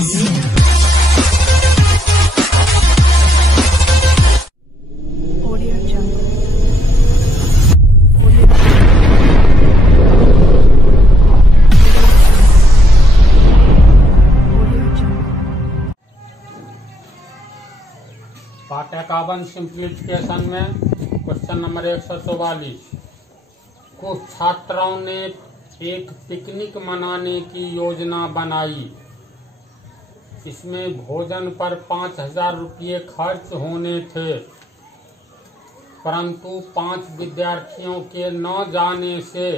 पाठ्यक्रम सिंप्लीफिकेशन में question number 144। कुछ छात्रों ने एक पिकनिक मनाने की योजना बनाई। इसमें भोजन पर 5,000 रुपये खर्च होने थे, परंतु 5 विद्यार्थियों के न जाने से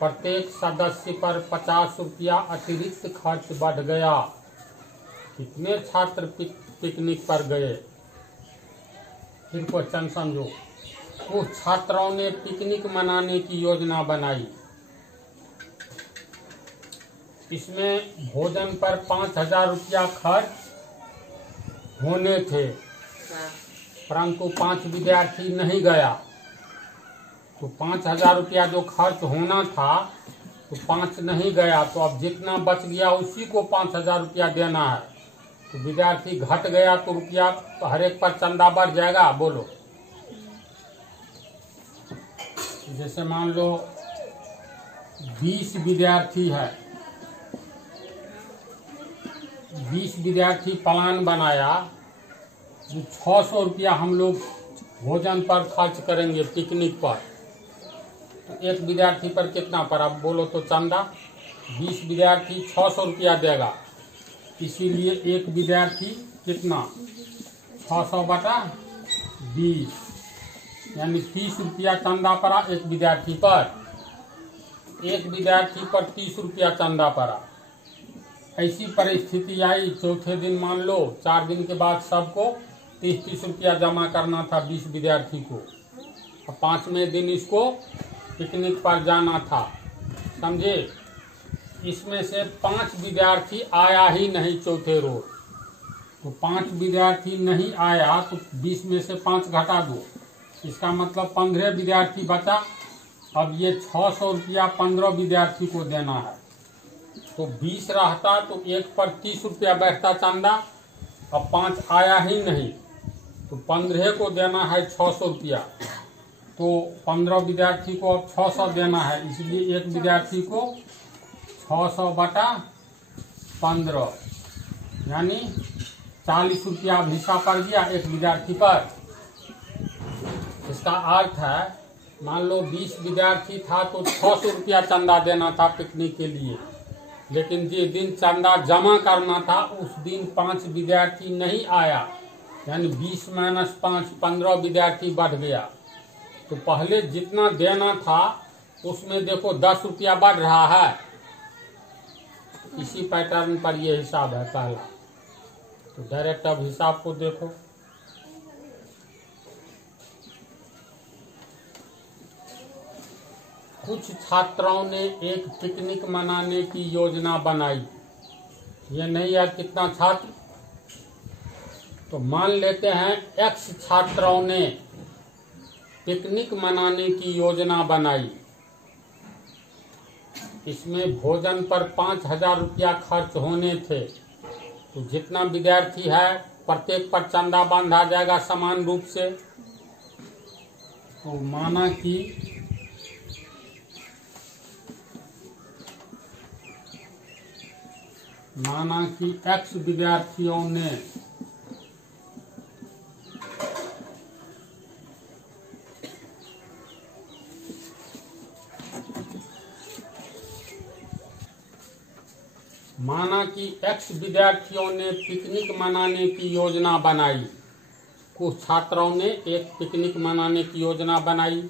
प्रत्येक सदस्य पर 50 रुपया अतिरिक्त खर्च बढ़ गया। कितने छात्र पिकनिक पर गए? फिर क्वेश्चन समझो। कुछ छात्रों ने पिकनिक मनाने की योजना बनाई। इसमें भोजन पर 5,000 रुपया खर्च होने थे, परंतु 5 विद्यार्थी नहीं गया। तो 5,000 रुपया जो खर्च होना था तो 5 नहीं गया, तो अब जितना बच गया उसी को 5,000 रुपया देना है। तो विद्यार्थी घट गया तो रुपया हर एक पर चंदा बढ़ जाएगा। बोलो, जैसे मान लो 20 विद्यार्थी है, 20 विद्यार्थी प्लान बनाया, 600 रुपया हम लोग भोजन पर खर्च करेंगे पिकनिक पर। तो एक विद्यार्थी पर कितना पड़ा? बोलो तो चंदा 20 विद्यार्थी 600 रुपया देगा, इसीलिए एक विद्यार्थी कितना? 600 बटा 20, यानी 30 रुपया चंदा पड़ा एक विद्यार्थी पर। एक विद्यार्थी पर 30 रुपया चंदा पड़ा। ऐसी परिस्थिति आई, चौथे दिन मान लो 4 दिन के बाद सबको 30-30 रुपया जमा करना था 20 विद्यार्थी को, और 5वें दिन इसको पिकनिक पर जाना था। समझे? इसमें से 5 विद्यार्थी आया ही नहीं चौथे रोज। तो 5 विद्यार्थी नहीं आया तो 20 में से 5 घटा दो, इसका मतलब 15 विद्यार्थी बचा। अब ये 600 रुपया 15 विद्यार्थी को देना है। तो 20 रहता तो एक पर 30 रुपया बैठता चंदा, अब 5 आया ही नहीं तो 15 को देना है 600 रुपया। तो 15 विद्यार्थी को अब 600 देना है, इसलिए एक विद्यार्थी को 600 बटा 15, यानी 40 रुपया हिस्सा पड़ गया एक विद्यार्थी पर। इसका अर्थ है, मान लो 20 विद्यार्थी था तो 600 रुपया चंदा देना था पिकनिक के लिए, लेकिन जिस दिन चंदा जमा करना था उस दिन 5 विद्यार्थी नहीं आया, यानी 20 माइनस 5 15 विद्यार्थी बढ़ गया। तो पहले जितना देना था उसमें देखो 10 रुपया बढ़ रहा है। इसी पैटर्न पर यह हिसाब है पहला। तो डायरेक्ट अब हिसाब को देखो। कुछ छात्रों ने एक पिकनिक मनाने की योजना बनाई। ये नहीं यार कितना छात्र, तो मान लेते हैं X छात्रों ने पिकनिक मनाने की योजना बनाई। इसमें भोजन पर 5,000 रुपया खर्च होने थे। तो जितना विद्यार्थी है प्रत्येक पर चंदा बांधा जाएगा समान रूप से। तो माना कि X विद्यार्थियों ने X विद्यार्थियों ने पिकनिक मनाने की योजना बनाई। कुछ छात्रों ने एक पिकनिक मनाने की योजना बनाई,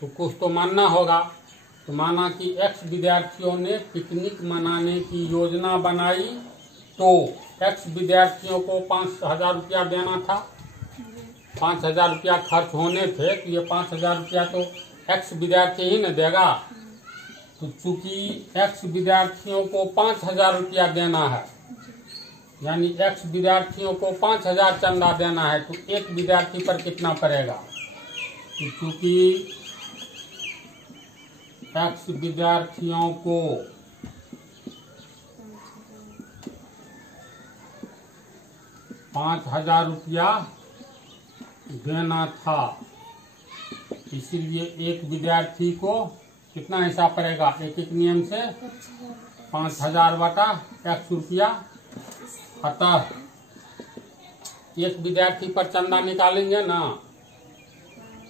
तो कुछ तो मानना होगा। तो माना कि X विद्यार्थियों ने पिकनिक मनाने की योजना बनाई, तो X विद्यार्थियों को 5,000 रुपया देना था। 5,000 रुपया खर्च होने थे, तो ये 5,000 रुपया तो X विद्यार्थी ही न देगा। तो चूंकि X विद्यार्थियों को 5,000 रुपया देना है, यानी X विद्यार्थियों को 5,000 चंदा देना है, तो एक विद्यार्थी पर कितना पड़ेगा? तो चूंकि X विद्यार्थियों को 5,000 रुपया देना था, इसीलिए एक विद्यार्थी को कितना हिसाब पड़ेगा? एक एक नियम से 5,000 बटा x रुपया। अतः एक विद्यार्थी पर चंदा निकालेंगे ना,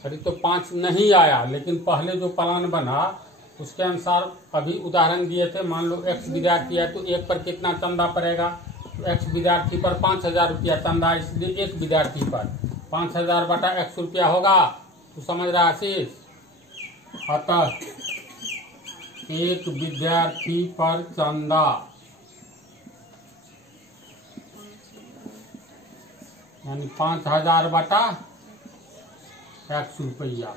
अरे तो 5 नहीं आया, लेकिन पहले जो प्लान बना उसके अनुसार अभी उदाहरण दिए थे। मान लो x विद्यार्थी है तो एक पर कितना चंदा पड़ेगा? तो x विद्यार्थी पर 5,000 रुपया चंदा, इसलिए एक विद्यार्थी पर 5,000 बटा x रुपया होगा। तो समझ रहा आशीष? अतः एक विद्यार्थी पर चंदा यानी 5,000 बटा x रुपया।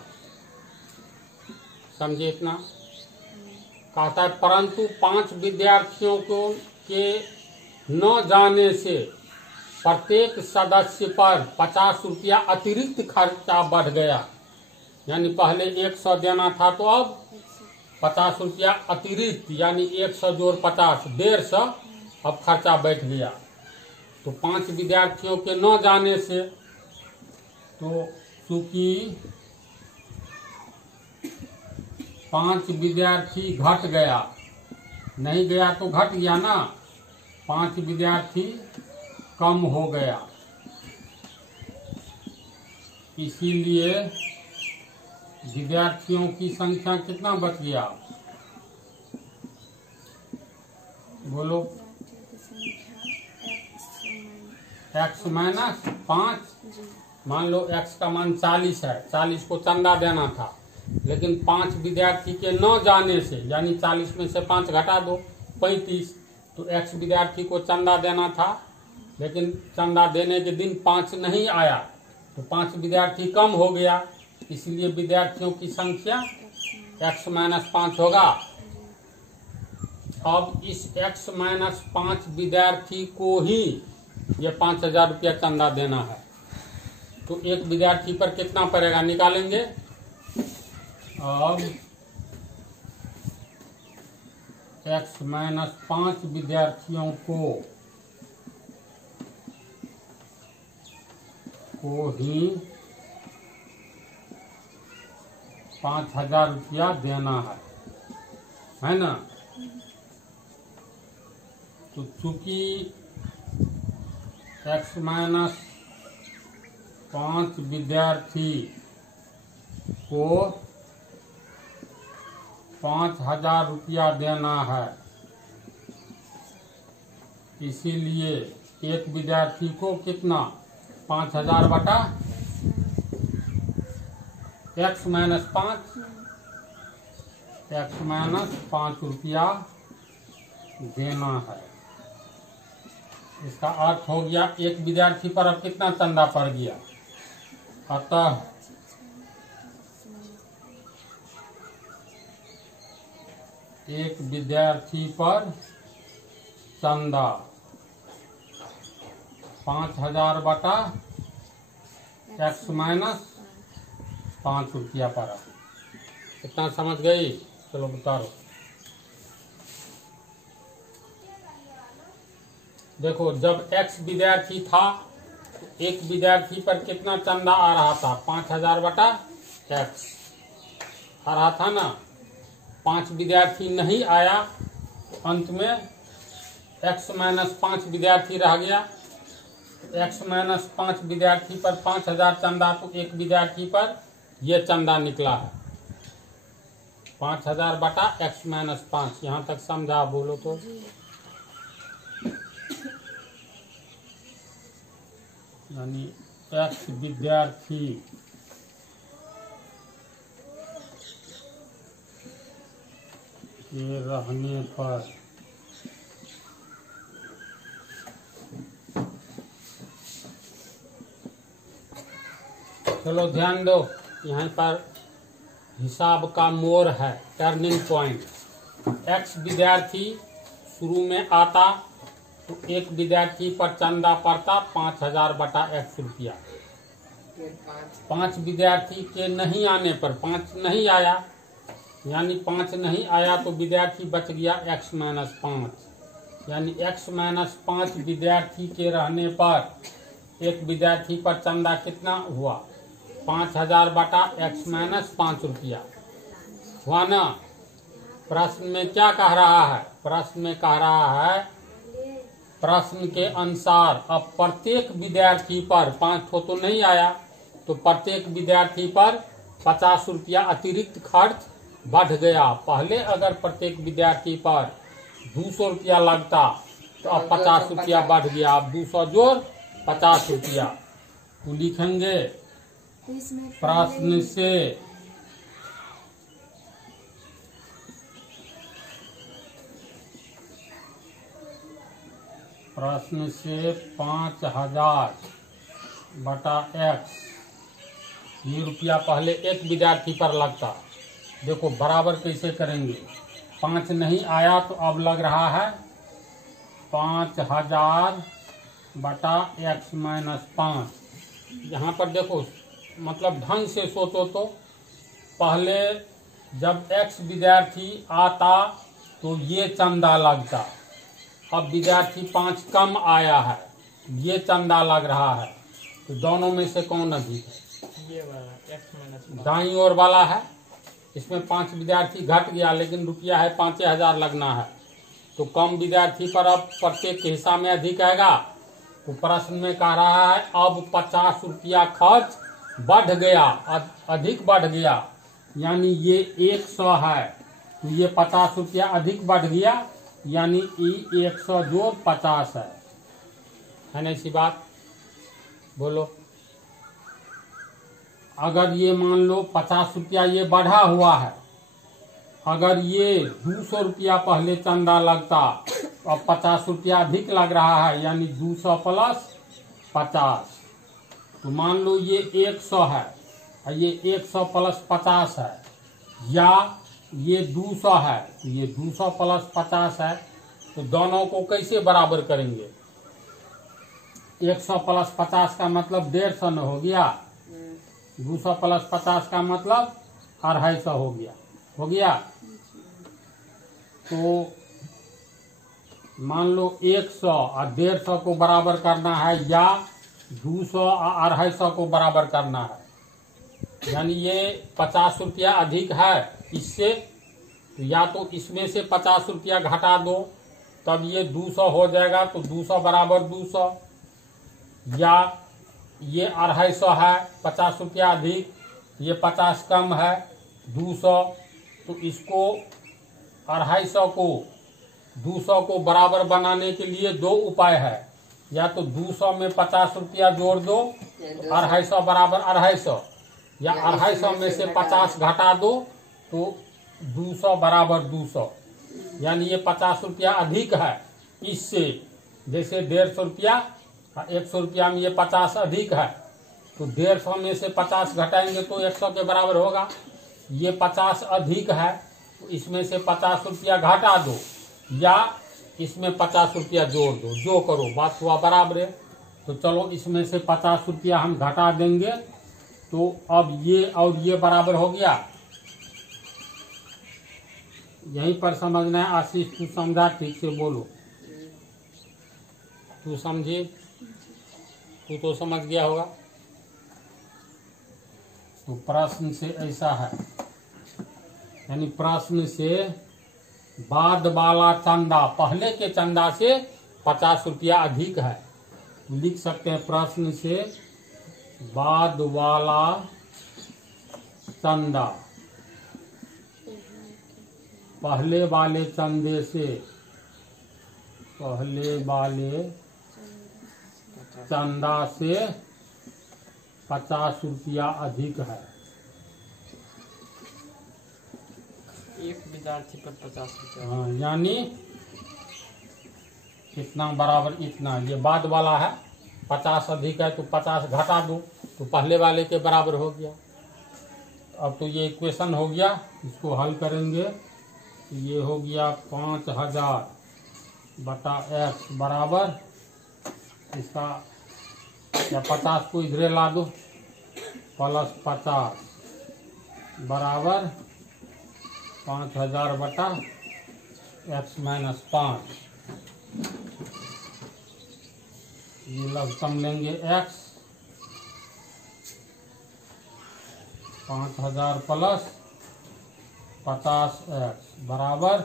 समझे इतना? कहता है परंतु 5 विद्यार्थियों को के न जाने से प्रत्येक सदस्य पर 50 रुपया अतिरिक्त खर्चा बढ़ गया। यानी पहले 100 देना था तो अब 50 रुपया अतिरिक्त, यानी 100 जोड़ 50 150 अब खर्चा बैठ गया। तो 5 विद्यार्थियों के न जाने से, तो चूंकि 5 विद्यार्थी घट गया, नहीं गया तो घट गया ना, 5 विद्यार्थी कम हो गया, इसीलिए विद्यार्थियों की संख्या कितना बच गया? बोलो। x minus 5। मान लो x का मान 40 है, 40 को चंदा देना था, लेकिन 5 विद्यार्थी के न जाने से, यानी 40 में से 5 घटा दो 35, तो x विद्यार्थी को चंदा देना था, लेकिन चंदा देने के दिन 5 नहीं आया, तो 5 विद्यार्थी कम हो गया, इसलिए विद्यार्थियों की संख्या x माइनस 5 होगा। अब इस x माइनस 5 विद्यार्थी को ही ये 5,000 रुपया चंदा देना है, तो एक विद्यार्थी पर कितना पड़ेगा निकालेंगे। अब x माइनस 5 विद्यार्थियों को ही 5,000 रुपया देना है ना। तो चूंकि x माइनस 5 विद्यार्थी को 5,000 रुपया देना है, इसीलिए एक विद्यार्थी को कितना 5,000 बटा x माइनस 5 रुपया देना है। इसका अर्थ हो गया एक विद्यार्थी पर अब कितना चंदा पड़ गया। अतः एक विद्यार्थी पर चंदा 5,000 बटा x माइनस 5 रुपया पड़ा। कितना समझ गई? चलो उतारो। देखो जब x विद्यार्थी था तो एक विद्यार्थी पर कितना चंदा आ रहा था? 5,000 बटा x आ रहा था ना। 5 विद्यार्थी नहीं आया तो अंत में x माइनस 5 विद्यार्थी रह गया। x माइनस 5 विद्यार्थी पर 5,000 चंदा, तो एक विद्यार्थी पर यह चंदा निकला है 5,000 बटा x माइनस 5। यहाँ तक समझा? बोलो तो। यानी x विद्यार्थी के रहने पर चलो ध्यान दो, यहाँ पर हिसाब का मोड़ है, टर्निंग पॉइंट। x विद्यार्थी शुरू में आता तो एक विद्यार्थी पर चंदा पड़ता 5,000 बटा x रुपया। 5 विद्यार्थी के नहीं आने पर 5 नहीं आया, यानी 5 नहीं आया तो विद्यार्थी बच गया x माइनस 5, यानी x माइनस 5 विद्यार्थी के रहने पर एक विद्यार्थी पर चंदा कितना हुआ? 5000 बटा x माइनस 5 रुपया हुआ ना। प्रश्न में क्या कह रहा है? प्रश्न में कह रहा है, प्रश्न के अनुसार अब प्रत्येक विद्यार्थी पर 5 तो नहीं आया, तो प्रत्येक विद्यार्थी पर 50 रुपया अतिरिक्त खर्च बढ़ गया। पहले अगर प्रत्येक विद्यार्थी पर 200 रुपया लगता तो अब 50 रुपया बढ़ गया। अब 200 जोड़ 50 रुपया। तो लिखेंगे प्रश्न से प्रश्न से 5000 बटा x ये रुपया पहले एक विद्यार्थी पर लगता। देखो बराबर कैसे करेंगे? 5 नहीं आया तो अब लग रहा है 5000 बटा x माइनस 5। यहाँ पर देखो मतलब ढंग से सोचो तो पहले जब x विद्यार्थी आता तो ये चंदा लगता। अब विद्यार्थी 5 कम आया है, ये चंदा लग रहा है। तो दोनों में से कौन अधिक है? ये वाला x माइनस दाईं ओर वाला है। इसमें 5 विद्यार्थी घट गया लेकिन रुपया है 5000 लगना है। तो कम विद्यार्थी पर अब प्रत्येक के हिस्सा में अधिक आएगा। तो प्रश्न में कह रहा है अब 50 रुपया खर्च बढ़ गया, अधिक बढ़ गया, यानी ये 100 है तो ये 50 रुपया अधिक बढ़ गया, यानी 100 जोड़ 50 है ना? ऐसी बात बोलो। अगर ये मान लो 50 रुपया ये बढ़ा हुआ है, अगर ये 200 रुपया पहले चंदा लगता अब 50 रुपया अधिक लग रहा है, यानी 200 प्लस 50। तो मान लो ये 100 है और ये 100 प्लस 50 है, या ये 200 है तो ये 200 प्लस 50 है। तो दोनों को कैसे बराबर करेंगे? 100 प्लस 50 का मतलब 150 न हो गया, 200 प्लस 50 का मतलब 250 हो गया। तो मान लो 100 और 150 को बराबर करना है, या 200 और 250 को बराबर करना है, यानी ये 50 रुपया अधिक है इससे, तो या तो इसमें से 50 रुपया घटा दो तब ये 200 हो जाएगा। तो 200 बराबर 200, या ये 250 है 50 रुपया अधिक, ये 50 कम है 200, तो इसको 250 को बराबर बनाने के लिए 2 उपाय है। या तो 200 में 50 रुपया जोड़ दो, 250 बराबर 250, या 250 में से 50 घटा दो तो 200 बराबर 200, यानी ये 50 रुपया अधिक है इससे। जैसे 150 रुपया 100 रुपया में ये 50 अधिक है, तो 150 में से 50 घटाएंगे तो 100 के बराबर होगा। ये 50 अधिक है तो इसमें से 50 रुपया घटा दो, या इसमें 50 रुपया जोड़ दो, जो करो बात हुआ बराबर है। तो चलो इसमें से 50 रुपया हम घटा देंगे, तो अब ये और ये बराबर हो गया। यहीं पर समझना है। आशीष तू समझा, ठीक से बोलो। तू समझे? तू तो समझ गया होगा। तो प्रश्न से ऐसा है, यानी प्रश्न से बाद वाला चंदा पहले के चंदा से 50 रुपया अधिक है। लिख सकते हैं प्रश्न से बाद वाला चंदा पहले वाले चंदे से, पहले वाले चंदा से 50 रुपया अधिक है। एक विद्यार्थी पर 50 रुपया। हाँ, यानी इतना बराबर इतना, ये बाद वाला है 50 अधिक है तो 50 घटा दो तो पहले वाले के बराबर हो गया। अब तो ये इक्वेशन हो गया, इसको हल करेंगे। ये हो गया 5000 बटा x बराबर इसका, या 50 को इधरे ला दो, प्लस 50 बराबर 5000 बटा x माइनस 5। ये लघुत्तम लेंगे x 5000 प्लस 50x बराबर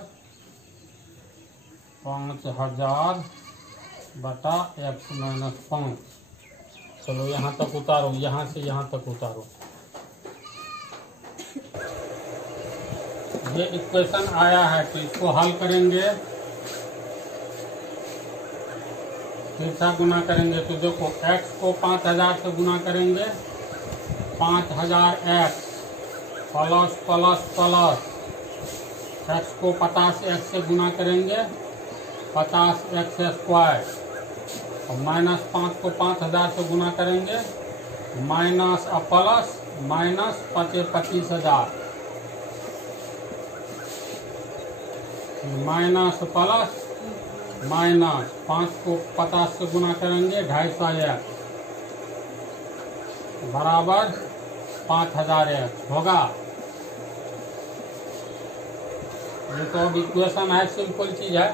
5000 बटा x माइनस 5। चलो यहाँ तक उतारो, यहाँ से यहाँ तक उतारो। ये इक्वेशन आया है तो इसको हल करेंगे, फिर से गुना करेंगे। तो देखो x को 5000 से गुना करेंगे, 5000x plus plus plus x को 50x से गुना करेंगे, 50x स्क्वायर, और माइनस 5 को 5000 से गुना करेंगे, minus plus minus 25,000, minus plus minus 5 को 50 से गुना करेंगे, 250x बराबर 5000x होगा। ये तो अब इक्वेशन है, सिंपल चीज है।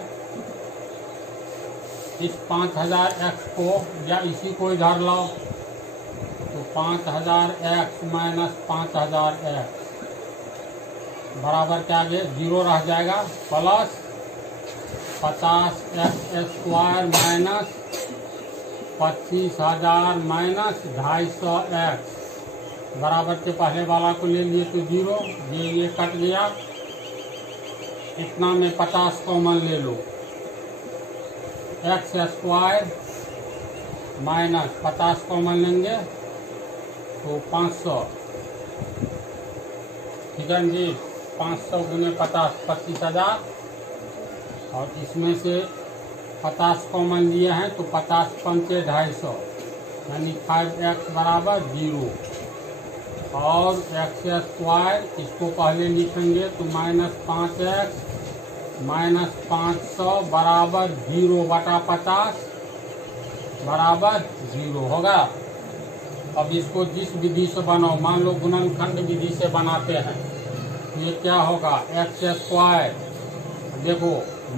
इस 5000x को या इसी को इधर लाओ, तो 5000x माइनस 5000x बराबर क्या आगे 0 रह जाएगा, plus 50x square minus 25,000 minus 250x बराबर के पहले वाला को ले लिए तो 0, ये कट गया। इतना में 50 कॉमन ले लो, x स्क्वायर माइनस 50 कॉमन लेंगे तो 500, ठीक है जी। 500 गुने 50 25,000, और इसमें से 50 कॉमन लिए हैं तो 50 पंचे 250, यानी 5x बराबर 0। और x स्क्वायर इसको पहले लिखेंगे तो माइनस 5x माइनस 500 बराबर 0 बटा 50 बराबर 0 होगा। अब इसको जिस विधि से बनाओ, मान लो गुणनखंड विधि से बनाते हैं, ये क्या होगा x स्क्वायर, देखो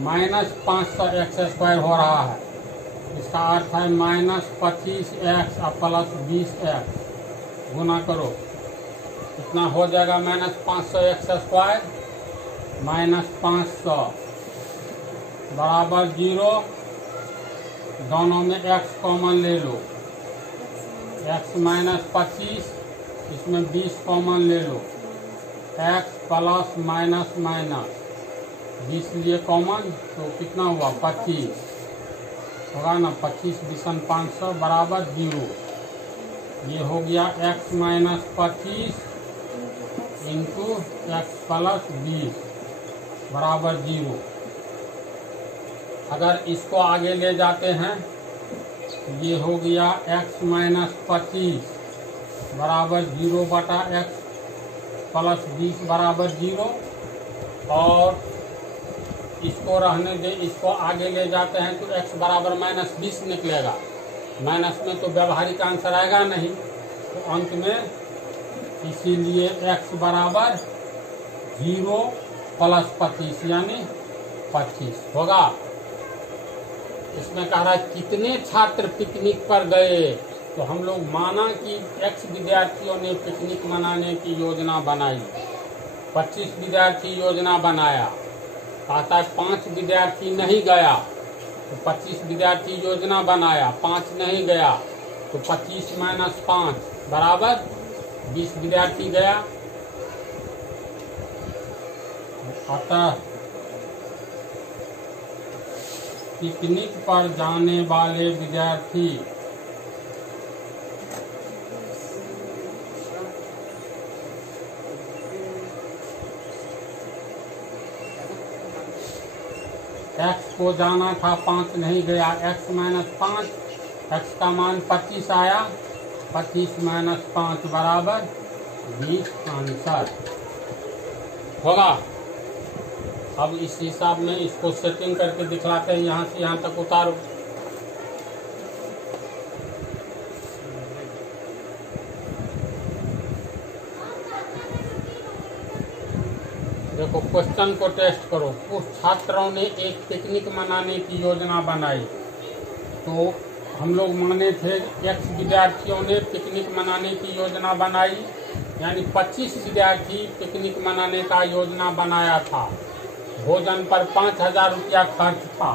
माइनस 500x स्क्वायर हो रहा है, इसका अर्थ है माइनस 25x प्लस 20x गुना करो, इतना हो जाएगा माइनस 500x स्क्वायर माइनस 500 बराबर 0। दोनों में x कॉमन ले लो, x माइनस 25, इसमें 20 कॉमन ले लो, x प्लस माइनस माइनस 20 लिए कॉमन तो कितना हुआ 25 होगा ना, 25 20 500 बराबर 0। ये हो गया x minus 25 into x plus 20 बराबर 0। अगर इसको आगे ले जाते हैं, ये हो गया x माइनस 25 बराबर 0 बटा एक्स प्लस 20 बराबर 0। और इसको रहने दे, इसको आगे ले जाते हैं तो x बराबर माइनस 20 निकलेगा। माइनस में तो व्यवहारिक आंसर आएगा नहीं, तो अंत में इसीलिए x बराबर 0 प्लस 25 यानी 25 होगा। इसमें कह रहा है कितने छात्र पिकनिक पर गए, तो हम लोग माना कि x विद्यार्थियों ने पिकनिक मनाने की योजना बनाई, 25 विद्यार्थी योजना बनाया, कहता है 5 विद्यार्थी नहीं गया, तो 25 विद्यार्थी योजना बनाया, 5 नहीं गया, तो 25 माइनस 5 बराबर 20 विद्यार्थी गया। अतः पिकनिक पर जाने वाले विद्यार्थी x को जाना था 5 नहीं गया, x माइनस 5, x का मान 25 आया, 25 माइनस 5 बराबर 20 आंसर होगा। अब इस हिसाब में इसको सेटिंग करके दिखलाते हैं, यहाँ से यहाँ तक उतारो। देखो क्वेश्चन को टेस्ट करो। कुछ छात्रों ने एक पिकनिक मनाने की योजना बनाई, तो हम लोग माने थे, एक्स विद्यार्थियों ने पिकनिक मनाने की योजना बनाई, यानी 25 विद्यार्थी पिकनिक मनाने का योजना बनाया था। भोजन पर 5,000 रुपया खर्च था,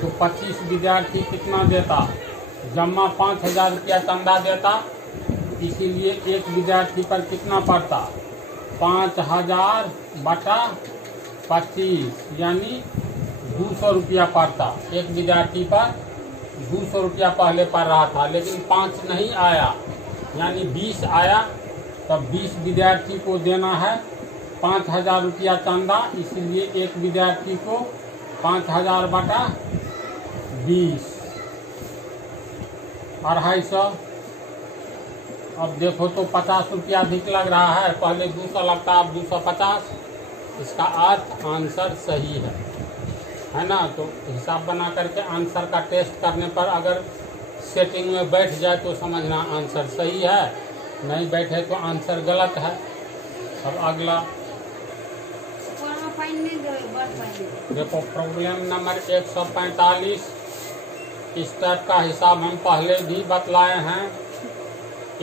तो 25 विद्यार्थी कितना देता? जमा 5,000 रुपया चंदा देता, इसीलिए एक विद्यार्थी पर कितना पड़ता? 5,000 बटा 25 यानी 200 रुपया पड़ता। एक विद्यार्थी पर 200 रुपया पहले पड़ रहा था, लेकिन 5 नहीं आया, यानी 20 आया, तब 20 विद्यार्थी को देना है 5,000 रुपया चंदा, इसलिए एक विद्यार्थी को 5,000 बटा 20 250। अब देखो तो 50 रुपया अधिक लग रहा है, पहले 200 लगता, अब 250। इसका अर्थ आंसर सही है ना। तो हिसाब बना करके आंसर का टेस्ट करने पर अगर सेटिंग में बैठ जाए तो समझना आंसर सही है, नहीं बैठे तो आंसर गलत है। अब अगला देखो, प्रॉब्लम नंबर 145। इस टाइप का हिसाब हम पहले भी बतलाए हैं।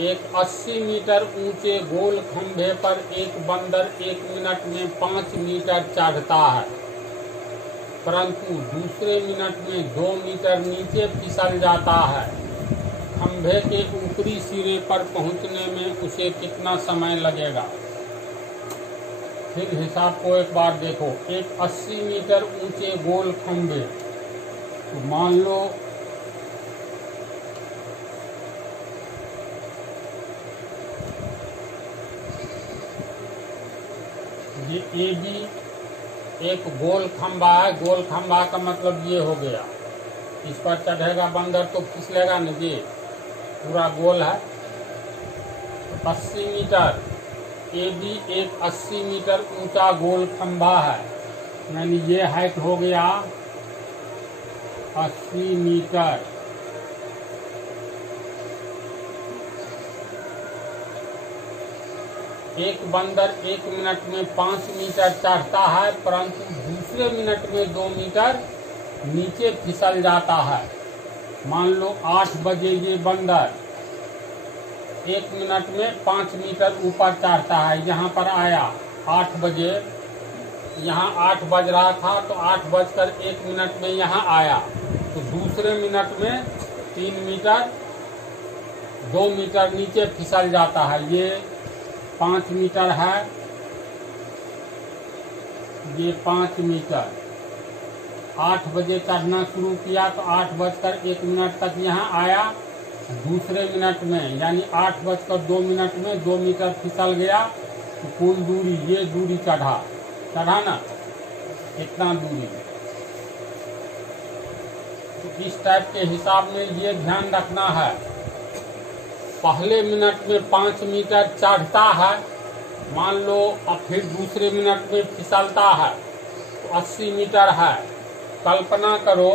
एक 80 मीटर ऊंचे गोल खंभे पर एक बंदर 1 मिनट में 5 मीटर चढ़ता है, परंतु दूसरे मिनट में 2 मीटर नीचे फिसल जाता है। खंभे के ऊपरी सिरे पर पहुंचने में उसे कितना समय लगेगा? फिर हिसाब को एक बार देखो। एक 80 मीटर ऊंचे गोल खंभे, तो मान लो ये ए बी एक गोल खंभा है। गोल खंभा का मतलब ये हो गया, इस पर चढ़ेगा बंदर तो फिसलेगा न, ये पूरा गोल है। 80 मीटर ए बी एक 80 मीटर ऊंचा गोल खंभा है, यानी ये हाइट हो गया 80 मीटर। एक बंदर 1 मिनट में 5 मीटर चढ़ता है, परंतु दूसरे मिनट में 2 मीटर नीचे फिसल जाता है। मान लो 8 बजे ये बंदर 1 मिनट में 5 मीटर ऊपर चढ़ता है, यहाँ पर आया 8 बजे, यहाँ 8 बज रहा था तो 8:01 में यहाँ आया, तो दूसरे मिनट में 3 मीटर 2 मीटर नीचे फिसल जाता है। ये 5 मीटर है, ये 5 मीटर। 8 बजे चढ़ना शुरू किया तो 8:01 तक यहाँ आया, दूसरे मिनट में यानी 8:02 में 2 मीटर फिसल गया, तो कुल दूरी ये दूरी चढ़ा ना, इतना दूरी। तो इस टाइप के हिसाब में ये ध्यान रखना है, पहले मिनट में 5 मीटर चढ़ता है मान लो, और फिर दूसरे मिनट में फिसलता है, तो 80 मीटर है। कल्पना करो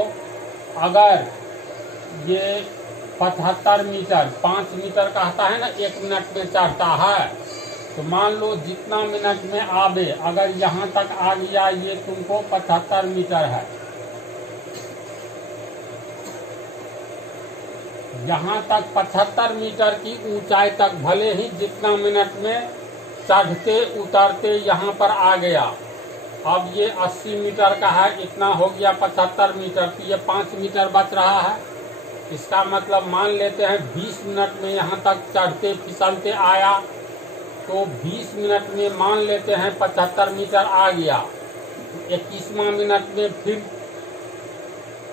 अगर ये 75 मीटर, 5 मीटर कहता है ना 1 मिनट में चढ़ता है, तो मान लो जितना मिनट में आवे, अगर यहाँ तक आ गया ये तुमको 75 मीटर है, यहाँ तक 75 मीटर की ऊंचाई तक भले ही जितना मिनट में चढ़ते उतरते यहाँ पर आ गया। अब ये 80 मीटर का है, इतना हो गया 75 मीटर, तो ये 5 मीटर बच रहा है। इसका मतलब मान लेते हैं 20 मिनट में यहाँ तक चढ़ते फिसलते आया, तो 20 मिनट में मान लेते हैं 75 मीटर आ गया, 21वां मिनट में फिर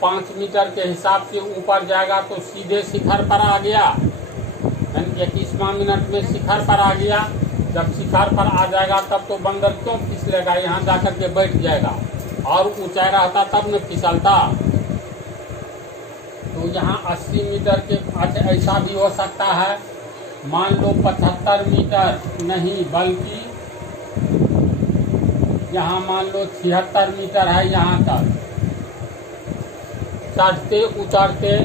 5 मीटर के हिसाब से ऊपर जाएगा, तो सीधे शिखर पर आ गया। 21वां मिनट में शिखर पर आ गया, जब शिखर पर आ जाएगा तब तो बंदर क्यों फिसलेगा, यहाँ जाकर के बैठ जाएगा, और ऊंचाई रहता तब न फिसलता। तो यहाँ 80 मीटर के, अच्छा ऐसा भी हो सकता है, मान लो 75 मीटर नहीं बल्कि यहाँ मान लो 76 मीटर है, यहाँ तक चढ़ते उतरते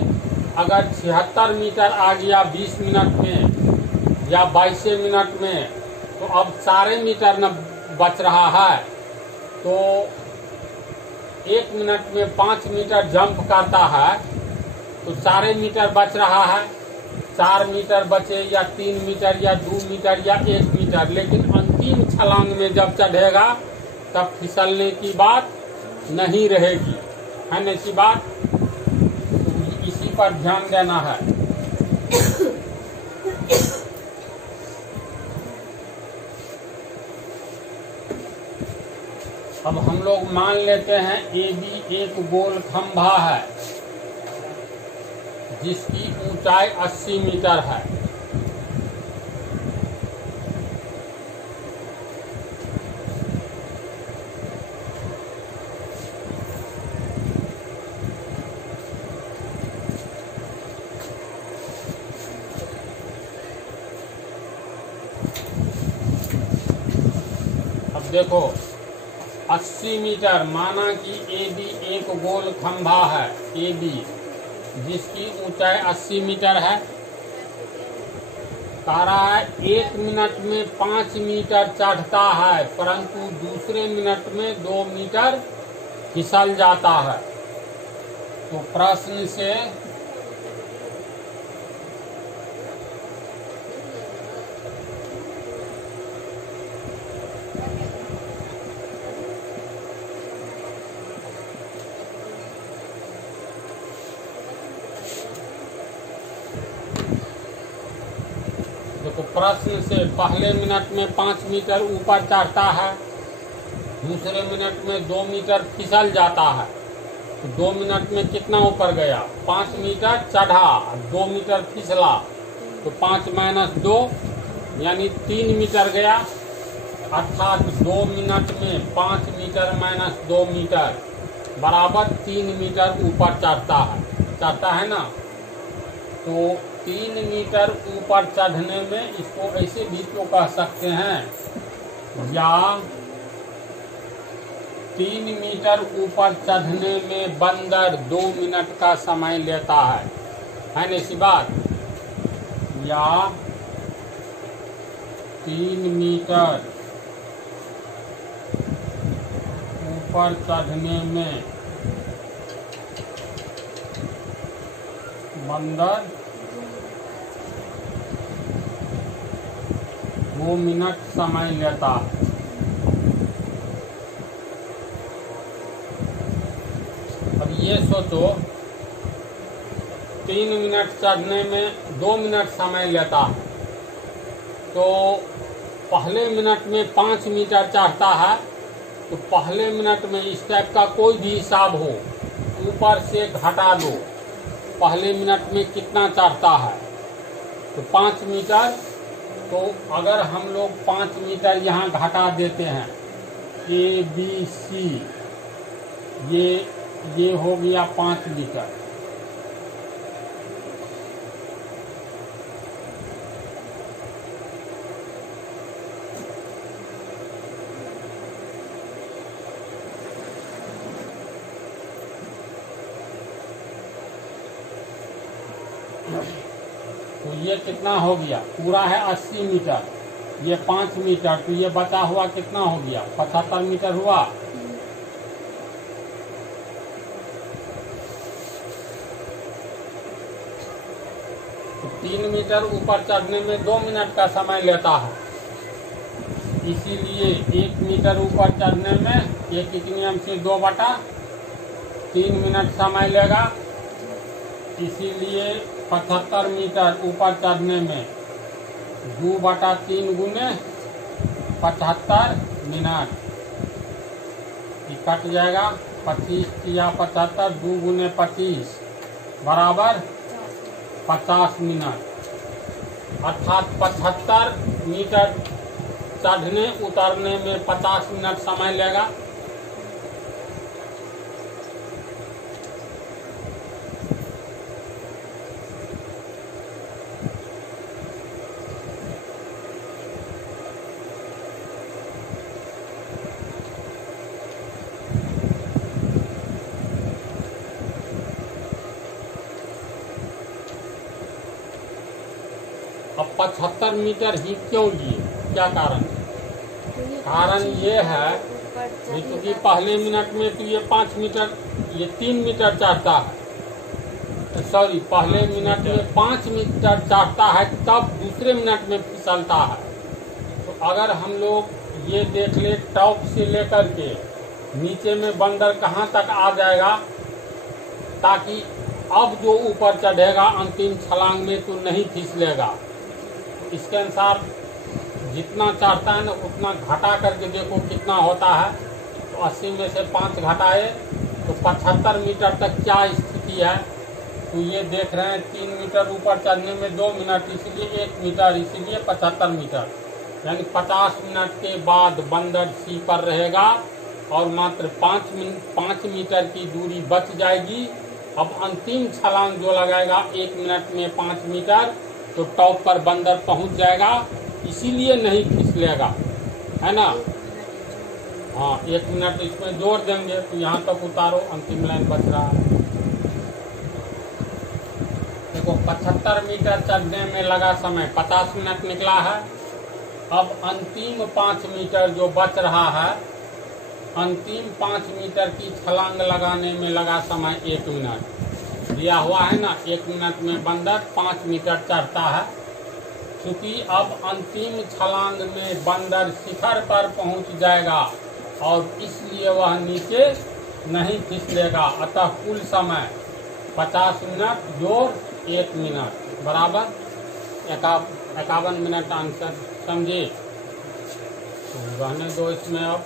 अगर 76 मीटर आ गया 20 मिनट में या 22 मिनट में, तो अब 4 मीटर न बच रहा है, तो 1 मिनट में 5 मीटर जंप करता है, तो सारे मीटर बच रहा है, 4 मीटर बचे या 3 मीटर या 2 मीटर या 1 मीटर, लेकिन अंतिम छलांग में जब चढ़ेगा तब फिसलने की बात नहीं रहेगी, है ना ऐसी बात। तो इसी पर ध्यान देना है। अब हम लोग मान लेते हैं AB एक गोल खंभा है जिसकी ऊंचाई 80 मीटर है। अब देखो 80 मीटर माना कि AB एक गोल खंभा है, AB जिसकी ऊंचाई 80 मीटर है। कह रहा है 1 मिनट में 5 मीटर चढ़ता है, परंतु दूसरे मिनट में 2 मीटर फिसल जाता है। तो प्रश्न से देखो, प्रश्न से पहले मिनट में 5 मीटर ऊपर चढ़ता है, दूसरे मिनट में 2 मीटर फिसल जाता है। तो 2 मिनट में कितना ऊपर गया? 5 मीटर चढ़ा, 2 मीटर फिसला, तो 5 माइनस 2 यानी 3 मीटर गया। अर्थात 2 मिनट में 5 मीटर माइनस 2 मीटर बराबर 3 मीटर ऊपर चढ़ता है ना। तो 3 मीटर ऊपर चढ़ने में इसको ऐसे भी तो कह सकते हैं, या 3 मीटर ऊपर चढ़ने में बंदर 2 मिनट का समय लेता है ना ऐसी बात। या 3 मीटर ऊपर चढ़ने में बंदर 2 मिनट समय लेता है। अब ये सोचो 3 मिनट चढ़ने में 2 मिनट समय लेता है, तो पहले मिनट में 5 मीटर चढ़ता है। तो पहले मिनट में इस टाइप का कोई भी हिसाब हो, ऊपर से घटा लो, पहले मिनट में कितना चढ़ता है, तो 5 मीटर। तो अगर हम लोग 5 मीटर यहाँ घटा देते हैं, ABC ये हो गया 5 मीटर। तो ये कितना हो गया? पूरा है 80 मीटर, ये 5 मीटर, तो ये बचा हुआ कितना हो गया? 75 मीटर हुआ। तो 3 मीटर ऊपर चढ़ने में 2 मिनट का समय लेता है, इसीलिए 1 मीटर ऊपर चढ़ने में ये कितनी नियम से 2/3 मिनट समय लेगा। इसीलिए 75 मीटर ऊपर चढ़ने में 2/3 गुने 75 मिनट, कट जाएगा 25 या 75, 2 गुने 25 बराबर 50 मिनट। अर्थात 75 मीटर चढ़ने उतरने में 50 मिनट समय लेगा। अब 75 मीटर ही क्यों लिए, क्या कारण? कारण ये है क्योंकि पहले मिनट में तो ये 5 मीटर, ये 3 मीटर चढ़ता है, सॉरी पहले मिनट में 5 मीटर चढ़ता है तब दूसरे मिनट में फिसलता है। तो अगर हम लोग ये देख ले टॉप से लेकर के नीचे में बंदर कहाँ तक आ जाएगा, ताकि अब जो ऊपर चढ़ेगा अंतिम छलांग में तो नहीं फिसलेगा। इसके अनुसार जितना चढ़ता है ना उतना घटा करके देखो कितना होता है। तो 80 में से 5 घटाए तो 75 मीटर तक क्या स्थिति है। तो ये देख रहे हैं 3 मीटर ऊपर चढ़ने में 2 मिनट, इसलिए 1 मीटर, इसीलिए 75 मीटर, यानी 50 मिनट के बाद बंदर सी पर रहेगा और मात्र 5 मीटर की दूरी बच जाएगी। अब अंतिम छलांग जो लगाएगा 1 मिनट में 5 मीटर, तो टॉप पर बंदर पहुंच जाएगा, इसीलिए नहीं फिसलेगा, है ना। हाँ 1 मिनट इसमें जोड़ देंगे तो यहाँ तक उतारो, अंतिम लाइन बच रहा है। देखो 75 मीटर चढ़ने में लगा समय 50 मिनट निकला है। अब अंतिम 5 मीटर जो बच रहा है, अंतिम 5 मीटर की छलांग लगाने में लगा समय 1 मिनट दिया हुआ है ना। 1 मिनट में बंदर 5 मीटर चढ़ता है। चूंकि अब अंतिम छलांग में बंदर शिखर पर पहुंच जाएगा और इसलिए वह नीचे नहीं फिसलेगा। अतः कुल समय 50 मिनट जोड़ 1 मिनट बराबर 51 मिनट आंसर, समझे। तो रहने दो इसमें अब।